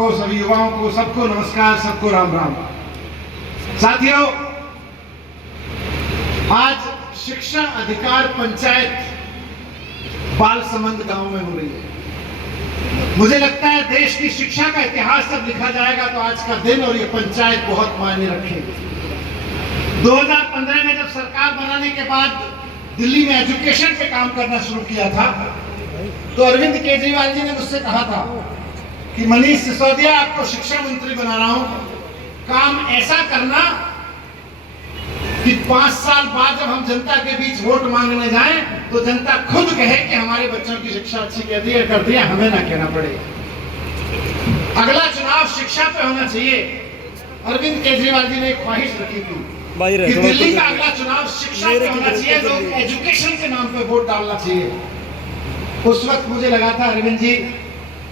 को, सभी युवाओं को, सबको नमस्कार, सबको राम राम। साथियों, आज शिक्षा अधिकार पंचायत बालसमंद गांव में हो रही है। मुझे लगता है देश की शिक्षा का इतिहास जब लिखा जाएगा तो आज का दिन और ये पंचायत बहुत मायने रखेगी। 2015 में जब सरकार बनाने के बाद दिल्ली में एजुकेशन पे काम करना शुरू किया था तो अरविंद केजरीवाल जी ने मुझसे कहा था कि मनीष सिसोदिया, आपको शिक्षा मंत्री बना रहा हूं, काम ऐसा करना कि 5 साल बाद जब हम जनता के बीच वोट मांगने जाएं तो जनता खुद कहे कि हमारे बच्चों की शिक्षा अच्छी कर दी है, हमें ना कहना पड़े। अगला चुनाव शिक्षा पे होना चाहिए। अरविंद केजरीवाल जी ने एक ख्वाहिश रखी थी कि दिल्ली का अगला चुनाव शिक्षा पे होना चाहिए, लोग एजुकेशन के नाम पे वोट डालना चाहिए। उस वक्त मुझे लगा था अरविंद जी,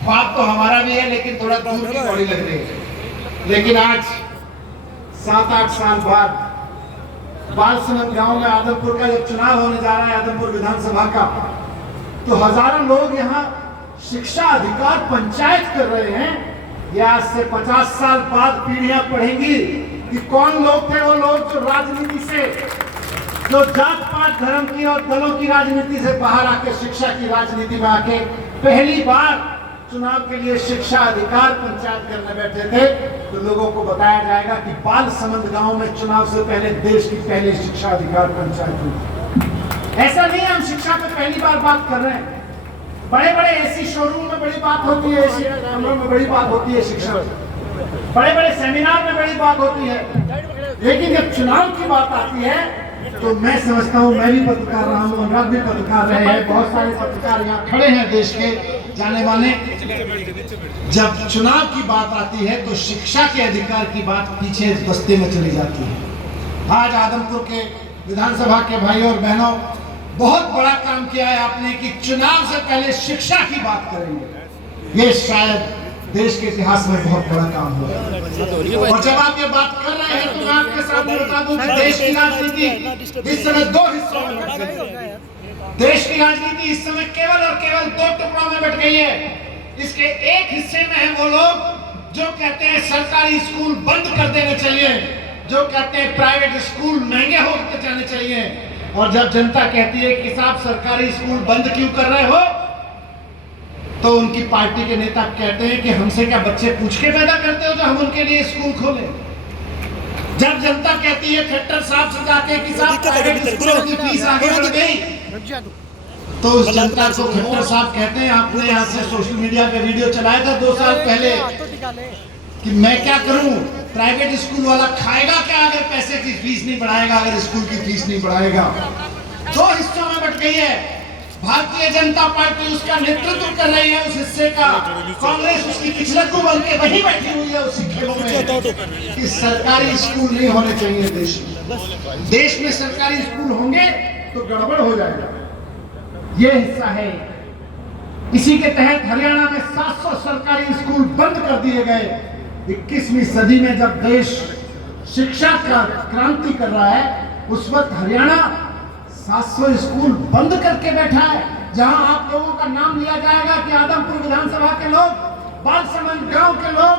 ख्वाब तो हमारा भी है लेकिन थोड़ा दूर की कौड़ी लग रही है। लेकिन आज 7-8 साल बाद बालसमंद गांव में आदमपुर का जब चुनाव होने जा रहा है, आदमपुर विधानसभा का, तो हजारों लोग यहाँ शिक्षा अधिकार पंचायत कर रहे हैं। ये आज से 50 साल बाद पीढ़ियां पढ़ेंगी कि कौन लोग थे वो लोग जो राजनीति से, जो जात पात धर्म की और दलों की राजनीति से बाहर आके शिक्षा की राजनीति में आके पहली बार चुनाव के लिए शिक्षा अधिकार पंचायत करने बैठे थे। तो लोगों को बताया जाएगा कि बालसमंद गांव में चुनाव से पहले देश की पहली शिक्षा अधिकार पंचायत हुई। ऐसा नहीं हम शिक्षा पे पहली बार बात कर रहे हैं। बड़े बड़े एसी शोरूम में बड़ी बात होती है, एसी कमरों में बड़ी बात होती है शिक्षा, बड़े बड़े सेमिनार में बड़ी बात होती है, लेकिन जब चुनाव की बात आती है तो मैं समझता हूँ, मैं भी पत्रकार रहा हूँ, अनुराग भी पत्रकार रहे हैं, बहुत सारे पत्रकार यहाँ खड़े हैं देश के जाने माने। जब चुनाव की बात आती है तो शिक्षा के अधिकार की बात पीछे बस्ते में चली जाती है। आज आदमपुर के विधानसभा के भाइयों और बहनों, बहुत बड़ा काम किया है आपने कि चुनाव से पहले शिक्षा की बात करेंगे। ये शायद देश के इतिहास में बहुत बड़ा काम हुआ है। और जब आप ये बात कर रहे हैं तो मैं आपके सामने बता दूं कि देश की राजनीति इस समय 2 हिस्सों में बट गई है। देश की राजनीति इस समय केवल और केवल 2 टुकड़ों में बट गई है। इसके एक हिस्से में है वो लोग जो कहते हैं सरकारी स्कूल बंद कर देने चाहिए, जो कहते हैं प्राइवेट स्कूल महंगे होते जाने चाहिए। और जब जनता कहती है कि साहब सरकारी स्कूल बंद क्यों कर रहे हो, तो उनकी पार्टी के नेता कहते हैं कि हमसे क्या बच्चे पूछ के पैदा करते हो जो हम उनके लिए स्कूल खोले। जब जनता कहती है खट्टर साहब से जाके कि साहब प्राइवेट स्कूलों की फीस आगे बढ़ गई, तो उस जनता को खट्टर साहब कहते हैं, आपने यहाँ से सोशल मीडिया पे वीडियो चलाया था 2 साल पहले कि मैं क्या करूं, प्राइवेट स्कूल वाला खाएगा क्या अगर पैसे की फीस नहीं बढ़ाएगा, अगर स्कूल की फीस नहीं बढ़ाएगा। 2 हिस्सों में बट गई है। भारतीय जनता पार्टी उसका नेतृत्व कर रही है, उस हिस्से का। कांग्रेस उसकी पिछलग्गू बन के वहीं बैठी हुई है उसी खेलों में कि सरकारी स्कूल नहीं होने चाहिए देश में। देश में सरकारी स्कूल होंगे तो गड़बड़ हो जाएगा। ये हिस्सा है। इसी के तहत हरियाणा में 700 सरकारी स्कूल बंद कर दिए गए। 21वीं सदी में जब देश शिक्षा का क्रांति कर रहा है, उस वक्त हरियाणा 700 स्कूल बंद करके बैठा है। जहां आप लोगों का नाम लिया जाएगा कि आदमपुर विधानसभा के लोग, बालसमंद गांव के लोग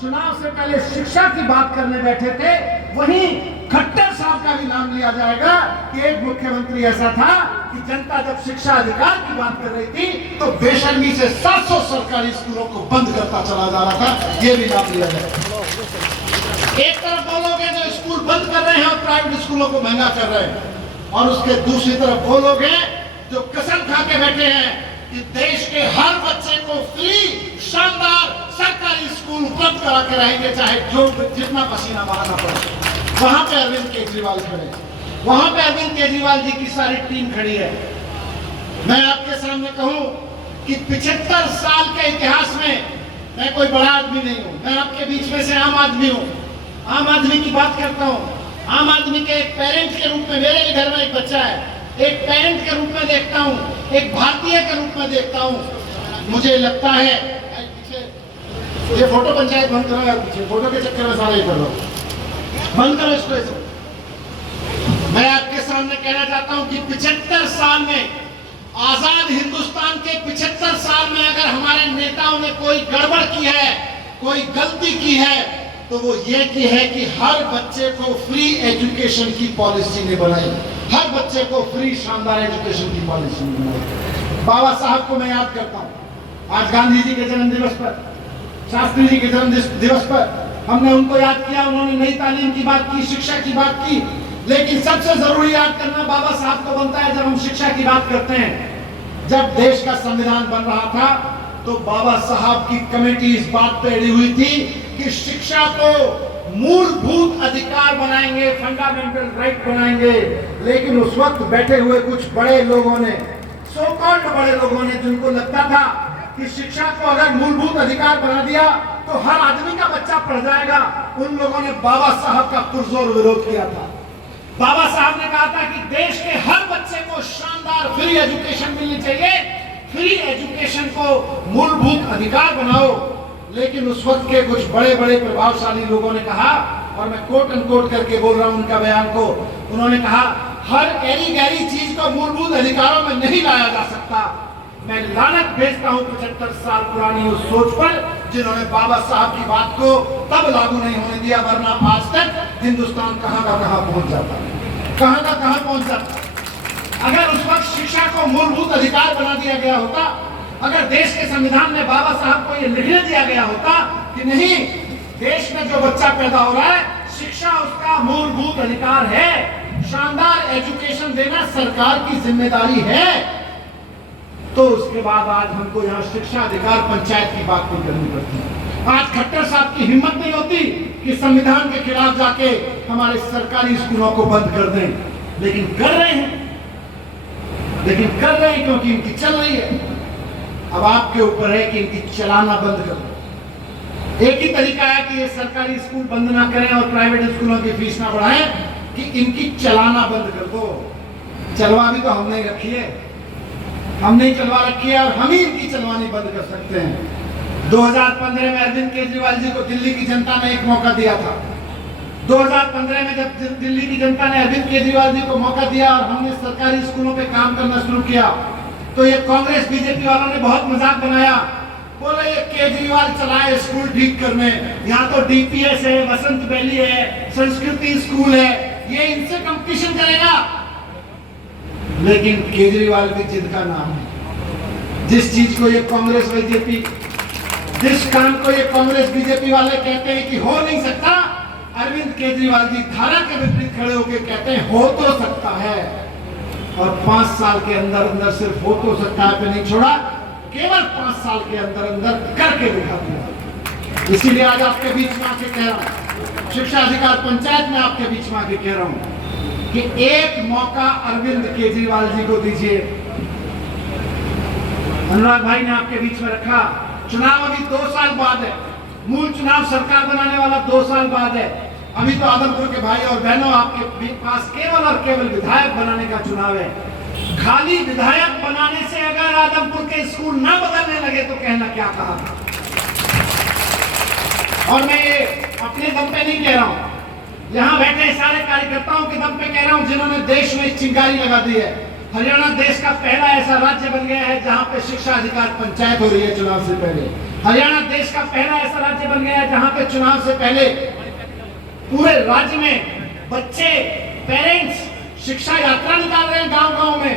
चुनाव से पहले शिक्षा की बात करने बैठे थे, वहीं खट्टर साहब का भी नाम लिया जाएगा कि एक मुख्यमंत्री ऐसा था कि जनता जब शिक्षा अधिकार की बात कर रही थी तो बेशर्मी से 700 सरकारी स्कूलों को बंद करता चला जा रहा था। ये भी नाम लिया जाएगा। एक तरफ वो लोग हैं जो स्कूल बंद कर रहे हैं और प्राइवेट स्कूलों को महंगा कर रहे हैं, और उसके दूसरी तरफ वो लोग हैं जो कसम खा के बैठे हैं कि देश के हर बच्चे को फ्री शानदार सरकारी स्कूल उपलब्ध करा के रहेंगे, चाहे जो जितना पसीना बहाना पड़े। वहां पे अरविंद केजरीवाल खड़े, वहां पे अरविंद केजरीवाल जी की सारी टीम खड़ी है। मैं आपके सामने कहूं कि 75 साल के इतिहास में मैं कोई बड़ा आदमी नहीं हूं, मैं आपके बीच में से आम आदमी हूं। आम आदमी की बात करता हूं। आम आदमी के एक पेरेंट के रूप में, मेरे घर में एक बच्चा है, एक पेरेंट के रूप में देखता हूं, एक भारतीय के रूप में देखता हूं। मुझे लगता है ये फोटो पंचायत बंद करो यार, पीछे फोटो के चक्कर में सारा ही कर लो, बंद करो इसको। मैं आपके सामने कहना चाहता हूं कि 75 साल में, आजाद हिंदुस्तान के 75 साल में अगर हमारे नेताओं ने कोई गड़बड़ की है कोई गलती की है तो वो ये की है कि हर बच्चे को फ्री एजुकेशन की पॉलिसी ने बनाई, हर बच्चे को फ्री शानदार एजुकेशन की पॉलिसी ने बनाई। बाबा साहब को मैं याद करता हूँ। आज गांधी जी के जन्म दिवस पर, शास्त्री जी के जन्म दिवस पर हमने उनको याद किया। उन्होंने नई तालीम की बात की, शिक्षा की बात की, लेकिन सबसे जरूरी याद करना बाबा साहब को बनता है जब हम शिक्षा की बात करते हैं। जब देश का संविधान बन रहा था तो बाबा साहब की कमेटी इस बात पे अड़ी हुई थी कि शिक्षा को मूलभूत अधिकार बनाएंगे, फंडामेंटल राइट बनाएंगे। लेकिन उस वक्त बैठे हुए कुछ बड़े लोगों ने, सो कॉल्ड बड़े लोगों ने, जिनको लगता था कि शिक्षा को अगर मूलभूत अधिकार बना दिया तो हर आदमी का बच्चा पढ़ जाएगा, उन लोगों ने बाबा साहब का पुरजोर विरोध किया था। बाबा साहब ने कहा था कि देश के हर बच्चे को शानदार फ्री एजुकेशन मिलनी चाहिए, फ्री एजुकेशन को मूलभूत अधिकार बनाओ। लेकिन उस वक्त के कुछ बड़े बड़े प्रभावशाली लोगों ने कहा, और मैं कोट अनकोट करके बोल रहा हूं उनका बयान को, उन्होंने कहा हर ऐरी गैरी चीज को मूलभूत अधिकारों में नहीं लाया जा सकता। मैं लानत भेजता हूं 75 साल पुरानी उस सोच पर जिन्होंने बाबा साहब की बात को तब लागू नहीं होने दिया, वरना आज तक हिंदुस्तान कहां का कहां पहुंच जाता, कहां का कहां पहुंच जाता। अगर उस वक्त शिक्षा को मूलभूत अधिकार बना दिया गया होता, अगर देश के संविधान में बाबा साहब को यह लिखने दिया गया होता कि नहीं, देश में जो बच्चा पैदा हो रहा है शिक्षा उसका मूलभूत अधिकार है, शानदार एजुकेशन देना सरकार की जिम्मेदारी है, तो उसके बाद आज हमको यहाँ शिक्षा अधिकार पंचायत की बात नहीं करनी पड़ती। आज खट्टर साहब की हिम्मत नहीं होती कि संविधान के खिलाफ जाके हमारे सरकारी स्कूलों को बंद कर दें, लेकिन कर रहे हैं क्योंकि इनकी चल रही है। अब आपके ऊपर है कि इनकी चलाना बंद कर दो। एक ही तरीका है कि ये सरकारी स्कूल बंद ना करें और प्राइवेट स्कूलों की फीस ना बढ़ाएं, कि इनकी चलाना बंद कर दो। चलवा भी तो हमने रखी है, हमने चलवा रखी है और हम ही इनकी चलवानी बंद कर सकते हैं। 2015 में अरविंद केजरीवाल जी को दिल्ली की जनता ने एक मौका दिया था। 2015 में जब दिल्ली की जनता ने अरविंद केजरीवाल जी को मौका दिया और हमने सरकारी स्कूलों पे काम करना शुरू किया, तो ये कांग्रेस बीजेपी वालों ने बहुत मजाक बनाया, बोले ये केजरीवाल चलाए स्कूल ठीक करने, यहाँ तो डीपीएस है, वसंत वैली है, संस्कृति स्कूल है, ये इनसे कंपटीशन करेगा। लेकिन केजरीवाल भी जिद का नाम है। जिस चीज को ये कांग्रेस बीजेपी, जिस काम को ये कांग्रेस बीजेपी वाले कहते हैं कि हो नहीं सकता, अरविंद केजरीवाल जी धारा के विपरीत खड़े होकर कहते हैं हो तो सकता है। और 5 साल के अंदर अंदर सिर्फ हो तो सकता है पे नहीं छोड़ा, केवल 5 साल के अंदर अंदर करके दिखा दिया। इसीलिए आज आपके बीच में आके कह रहा हूं, शिक्षा अधिकार पंचायत में आपके बीच में आके कह रहा हूं कि एक मौका अरविंद केजरीवाल जी को दीजिए। अनुराग भाई ने आपके बीच में रखा, चुनाव अभी 2 साल बाद है, मूल चुनाव सरकार बनाने वाला 2 साल बाद है। अभी तो आदमपुर के भाई और बहनों आपके पास केवल और केवल विधायक बनाने का चुनाव है। खाली विधायक बनाने से अगर आदमपुर के स्कूल ना बदलने लगे तो कहना क्या कहा था। और मैं ये अपने दम पे नहीं कह रहा हूं, यहाँ बैठे सारे कार्यकर्ताओं के दम पे कह रहा हूं जिन्होंने देश में चिंगारी लगा दी है। हरियाणा देश का पहला ऐसा राज्य बन गया है जहां पे शिक्षा अधिकार पंचायत हो रही है चुनाव से पहले। हरियाणा देश का पहला ऐसा राज्य बन गया है जहां पे चुनाव से पहले पूरे राज्य में बच्चे, पेरेंट्स शिक्षा यात्रा निकाल रहे हैं, गांव-गांव में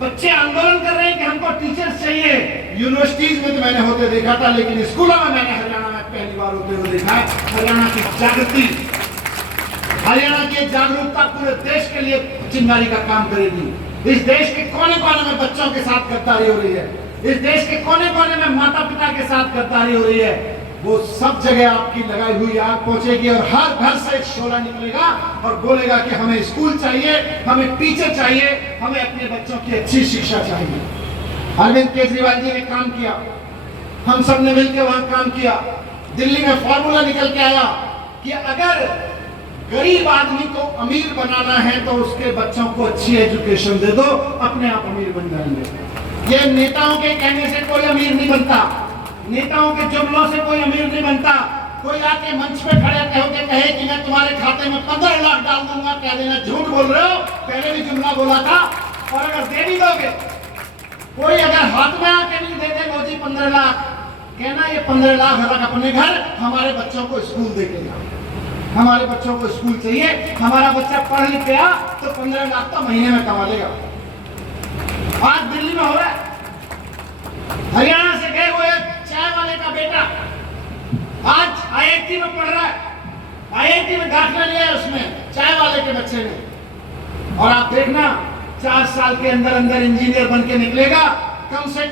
बच्चे आंदोलन कर रहे हैं कि हमको टीचर्स चाहिए। यूनिवर्सिटीज में तो मैंने होते देखा था, लेकिन स्कूलों में मैंने हरियाणा में पहली बार होते हुए देखा है। हरियाणा की जागृति, हरियाणा की जागरूकता पूरे देश के लिए चिंगारी का काम करेगी। इस देश के कोने कोने में बच्चों के साथ गद्दारी हो रही है, इस देश के कोने कोने में माता पिता के साथ गद्दारी हो रही है। वो सब जगह आपकी लगाई हुई आग पहुंचेगी और हर घर से एक शोला निकलेगा और बोलेगा कि हमें स्कूल चाहिए, हमें टीचर चाहिए, हमें अपने बच्चों की अच्छी शिक्षा चाहिए। अरविंद केजरीवाल जी ने काम किया, हम सब ने मिलकर वहां काम किया। दिल्ली में फॉर्मूला निकल के आया कि अगर गरीब आदमी को अमीर बनाना है तो उसके बच्चों को अच्छी एजुकेशन दे दो, अपने आप अमीर बन जाएंगे। ये नेताओं के कहने से कोई अमीर नहीं बनता, नेताओं के जुमलों से कोई अमीर नहीं बनता। कोई आके मंच पे खड़े होकर कहे कि मैं तुम्हारे खाते में 15 लाख डाल दूंगा, कह देना झूठ बोल रहे हो, पहले भी जुमला बोला था। और अगर दे भी दोगे, कोई अगर हाथ में आके नहीं दे दे लो जी 15 लाख, कहना ये 15 लाख रख अपने घर, हमारे बच्चों को स्कूल देके जाओ, हमारे बच्चों को स्कूल चाहिए, हमारा बच्चा पढ़ लिख गया तो 15 लाख तो महीने में कमा लेगा। आज दिल्ली में हो रहा है, हरियाणा से गए हुए चाय वाले का बेटा आज आईआईटी में पढ़ रहा है, आईआईटी में दाखिला लिया है उसमें, चाय वाले के बच्चे ने। और आप देखना 4 साल के अंदर अंदर इंजीनियर बन के निकलेगा, कम से